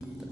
Good.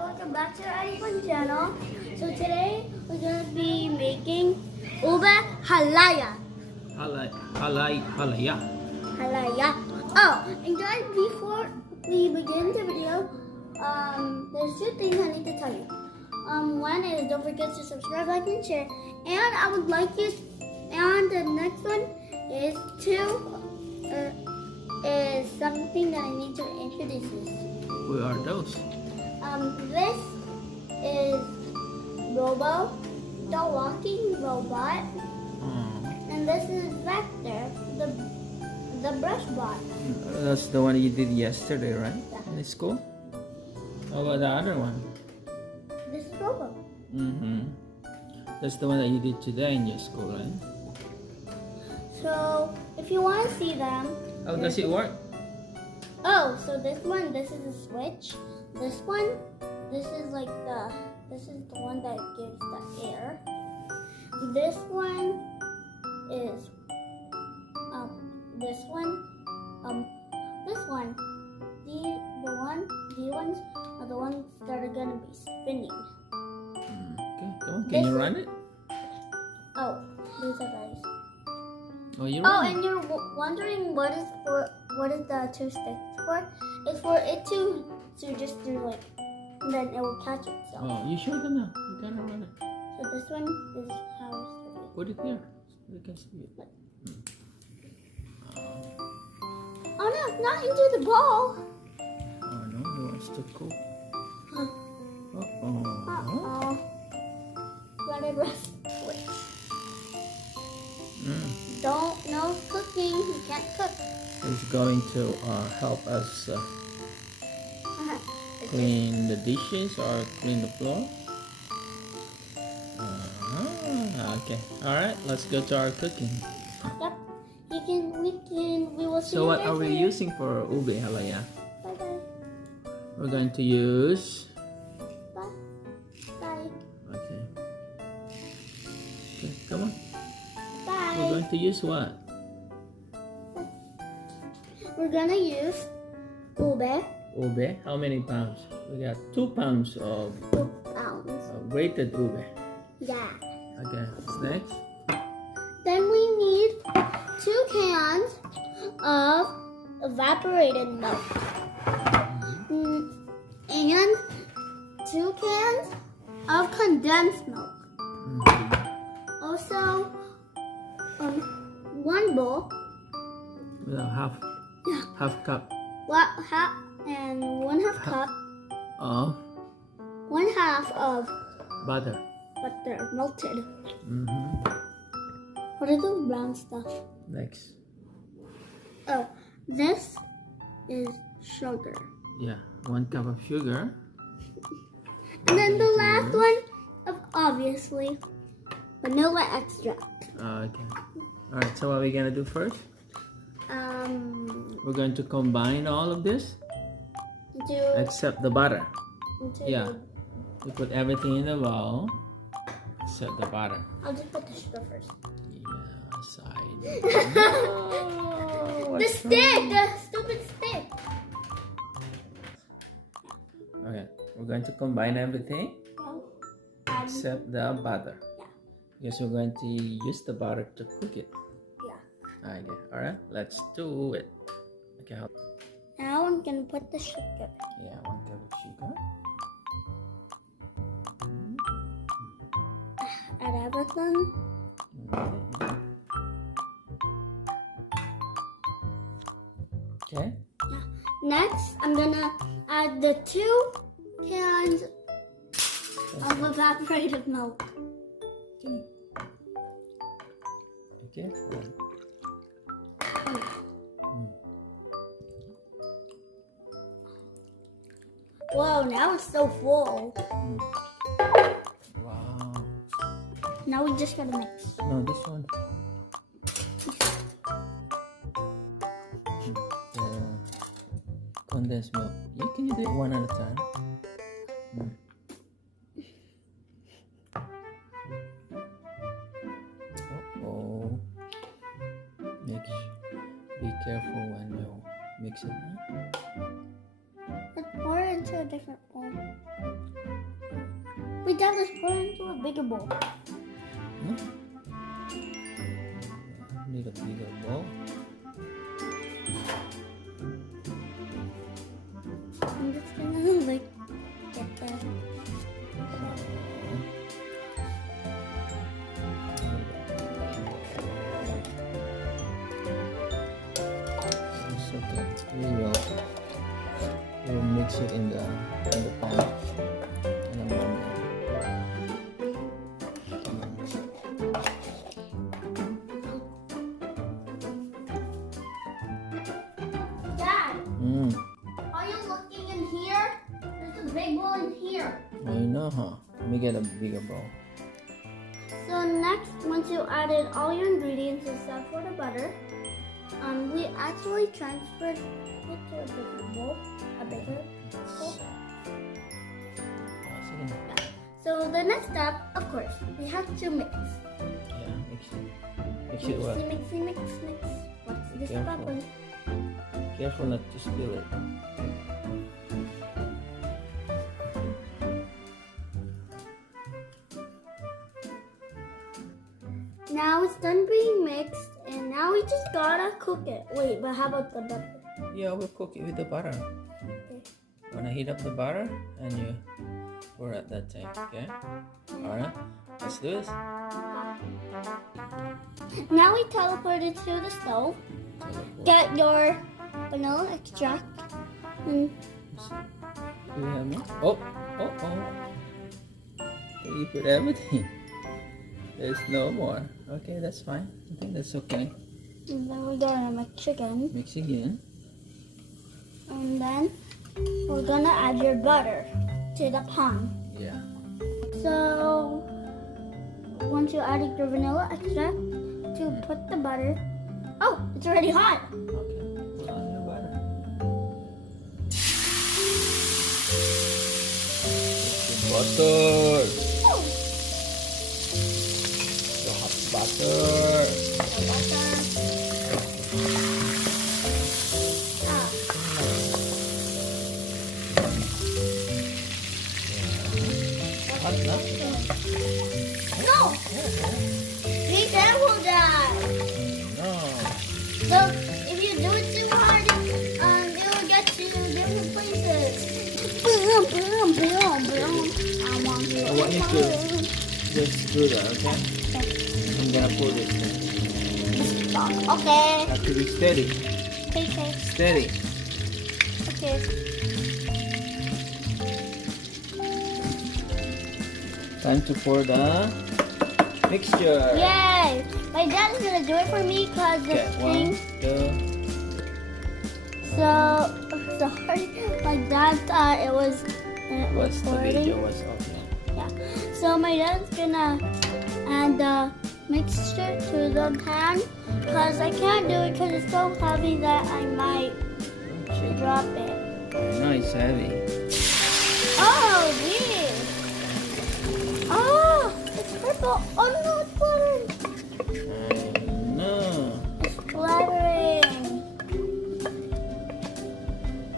Welcome back to our iPhone channel. So today we're going to be making Ube Halaya. Halaya. Halaya. Oh, and guys, before we begin the video, there's two things I need to tell you. One is don't forget to subscribe, like, and share. And I would like you. And the next one is something that I need to introduce you. Where are those? This is Robo, the walking robot, and this is Vector, the brush bot. That's the one you did yesterday, right? Yeah. In school? How about the other one? This is Robo. That's the one that you did today in your school, right? So if you want to see them, How does it work? oh, so this one, this is a switch. This one, this is the one that gives the air. This one is this one. These ones are the ones that are gonna be spinning. Okay, come on. Can you run it? Oh, these are guys. Oh, you Oh, run it. and you're wondering what is the two sticks for? It's for it to just do like, and then it will catch itself. Oh, you showed them now. You gotta run it. So this one is how it's doing. Put it there so they can see it. Oh no, not into the ball. Oh no, he wants to cook. Uh-oh. Uh-oh. Let it rest. Wait. No cooking. You can't cook. It's going to help us clean the dishes or clean the floor. Okay. All right. Let's go to our cooking. Yep. We will see So you what guys are we later. using for ube halaya? Bye bye. We're going to use. Bye. Bye. Okay. Okay. Come on. Bye. We're going to use what? We're gonna use ube. Ube. How many pounds? We got 2 pounds of 2 pounds. grated ube. Yeah. Okay. What's next? Then we need 2 cans of evaporated milk. And 2 cans of condensed milk. Also, 1 bowl. Half cup And 1/2 cup. of 1/2 of butter. butter melted. What are those brown stuff? Next. Oh, this is sugar. Yeah, 1 cup of sugar. And then the last one of obviously vanilla extract. Okay. All right. So what are we gonna do first? We're going to combine all of this except the butter. Yeah. We put everything in the bowl except the butter. I'll just put the sugar first. Yeah, side. The stick! The stupid stick! Okay. We're going to combine everything except the butter. Yeah. Because we're going to use the butter to cook it. Yeah. Okay. All right. Let's do it. Okay. Now I'm gonna put the sugar. Yeah, 1 cup of sugar. Add everything. Okay. Yeah. Next, I'm gonna add the 2 cans of evaporated milk. Okay. Whoa, now it's so full. Wow. Now we just gotta mix. No, this one. condensed milk. Can you do it one at a time? Oh, be careful when you mix it. Let's pour it into a different bowl. We got this pour it into a bigger bowl. Need a bigger bowl. I'm just gonna like get that. It's okay. We will mix it in the pan in a moment. Dad, are you looking in here? There's a big bowl in here. I know, huh? Let me get a bigger bowl. So next, once you added all your ingredients except for the butter, we actually transferred it to a different bowl, a bigger bowl. So the next step, of course, we have to mix. Yeah, mix it. Mix it well. Mix. What's this bubble? Careful not to spill it. Now it's done being mixed, and now we just gotta cook it. Wait, but how about the butter? Yeah, we'll cook it with the butter. Okay. Wanna heat up the butter and you pour at that time, okay? Alright, let's do this. Now we teleport it to the stove. Get your vanilla extract. And Do we have more? Oh. You put everything. There's no more. Okay, that's fine. I think that's okay. and then we're gonna mix again. Mix again. And then we're gonna add your butter to the pan. Yeah. So once you added your vanilla extract, to put the butter. Oh, it's already hot. Okay. Put on your butter. Butter. Oh. The hot butter. The butter. Ah. Hot enough? No! Be careful, Dad. No. So if you do it too hard, it will get to different places. Boom, boom, boom, boom. I want you. I want you to just do that, okay? I'm gonna pour this in. Okay. Have to be steady. Okay. Steady. Okay. Time to pour the mixture. Yay! My dad is gonna do it for me because the Okay, thing. 1, 2. So sorry, my dad thought it was What's the recording. video was okay. Yeah. So my dad's gonna add the mixture to the pan because I can't do it because it's so heavy that I might Shake. drop it. Nice, heavy. Oh, geez. Oh, it's purple. Oh no, it's splattering. No. It's splattering.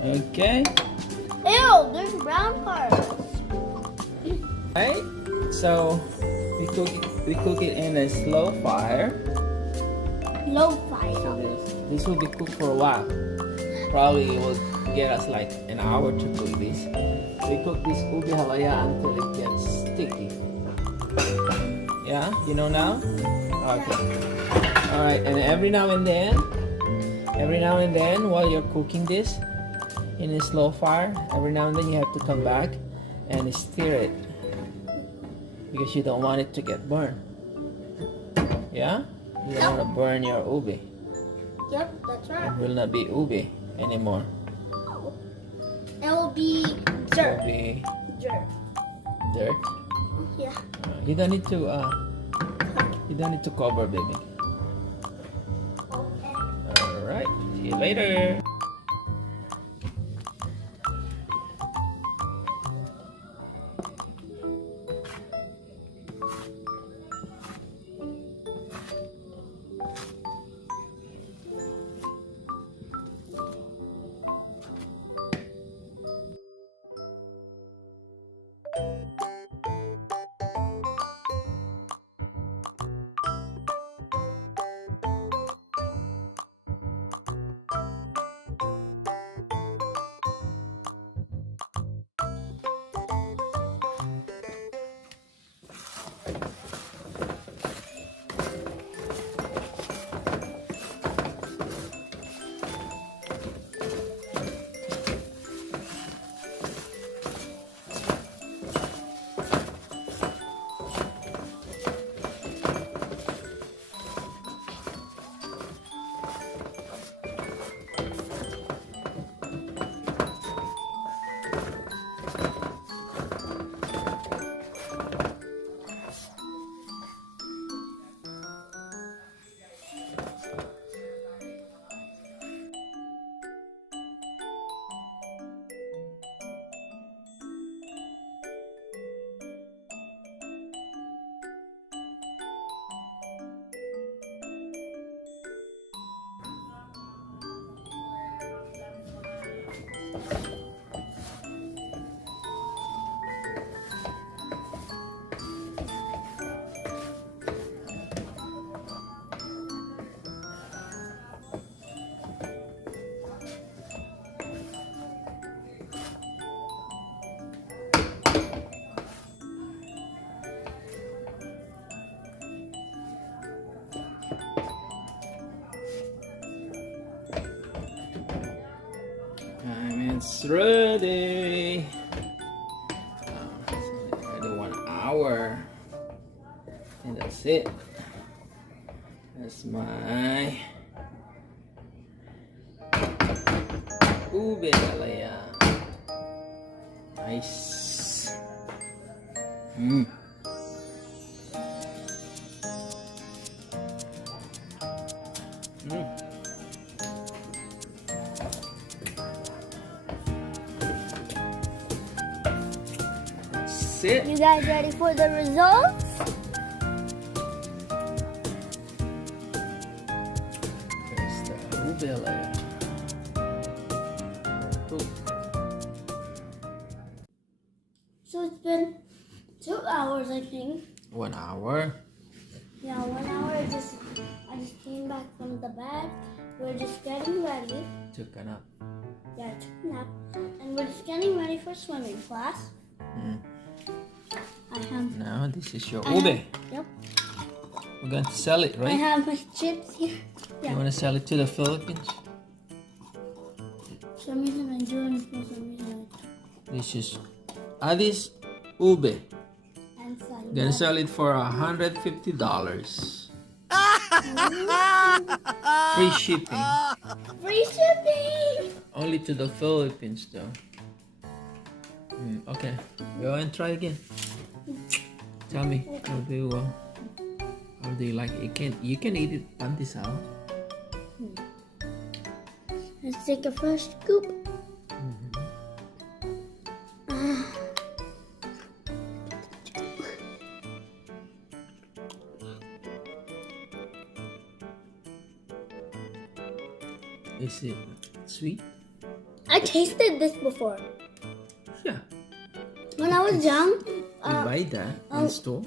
Okay. Ew, there's brown parts. Right. So we cook it in a slow fire. Low So fire. this will be cooked for a while. Probably it will get us like an hour to cook this. We cook this Ube Halaya until it gets sticky. Yeah, you know now? Okay. Alright, and every now and then while you're cooking this in a slow fire, every now and then you have to come back and stir it. Because you don't want it to get burned. Yeah? You don't want to burn your ube. Yep, that's right. It will not be ube anymore. It will be It dirt. will be Dirt. dirt. Yeah. You don't need to cover, baby. Okay. Alright, see you later. It's ready. It's only 1 hour. And that's it. That's my Ube Halaya. Nice. Mm. That's it. You guys ready for the results? There's the Ube Halaya. So it's been 2 hours, I think. 1 hour. Yeah, 1 hour. I just came back from the bed. We're just getting ready. Took a nap. Yeah, I took a nap. And we're just getting ready for swimming class. I have. Now this is your I ube. have- Yep. We're going to sell it, I right? have my chips here. You Yeah. want to sell it to the Philippines? For some reason I do, and for some reason This is Addis ube. I'm selling. Gonna sell it for $150. Free shipping. Free shipping. Only to the Philippines though. Okay, go and try again. Tell me, how do you like it? You can eat it pandesal. Let's take a first scoop. Is it sweet? I tasted this before. Yeah. When I was young, You buy that in store?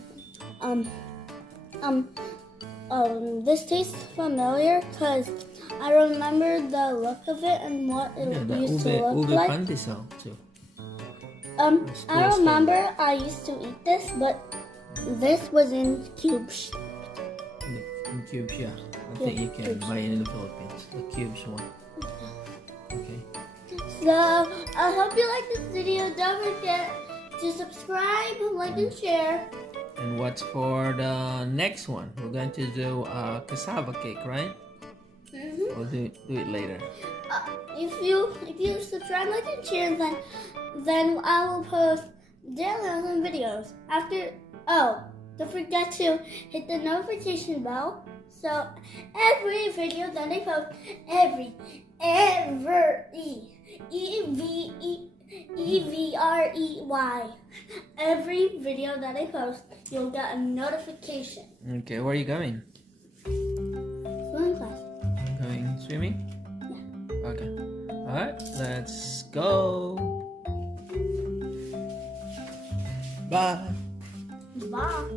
this tastes familiar because I remember the look of it and what it Yeah, the used to look ube like. pandesal too. I remember I used to eat this, but this was in cubes. In cubes, yeah. I think you can cubes. buy it in the Philippines. The cubes one. Okay. So I hope you like this video. Don't forget to subscribe, like, and share. And what's for the next one? We're going to do cassava cake, right? We'll do it later. If you subscribe, like, and share, then I will post daily on videos. Don't forget to hit the notification bell. So every video that I post, every video that I post, you'll get a notification. Okay, where are you going? Swimming class. Going swimming? Yeah. Okay. Alright, let's go. Bye. Bye.